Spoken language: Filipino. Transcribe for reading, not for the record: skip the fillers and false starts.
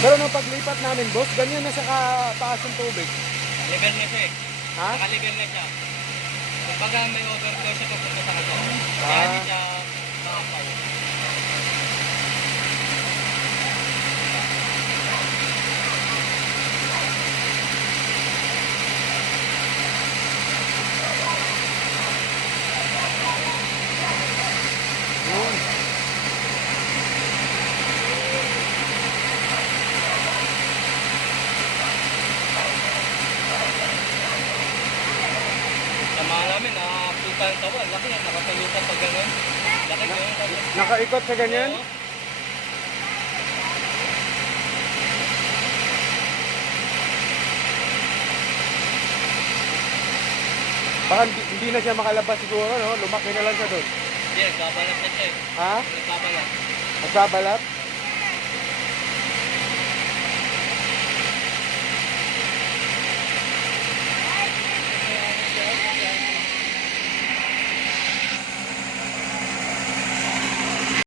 Pero nung paglipat namin, boss, ganyan na sa taas ng tubig. Level na siya eh. Ha? Naka-level na siya. Kapag may overflow siya, pupunta sa kaso. Kaya Ah. hindi siya makapaw. Yun. Sa mga namin, nakakita ang tawa. Laki yan, nakatalutan pag gano'n. Laki yun. Nakaikot sa ganyan? Oo. Baka hindi na siya makalabas siguro, no? Lumaki na lang siya doon. Hindi, nagbabalat na siya eh. Ha? Nagbabalat. Magbabalat?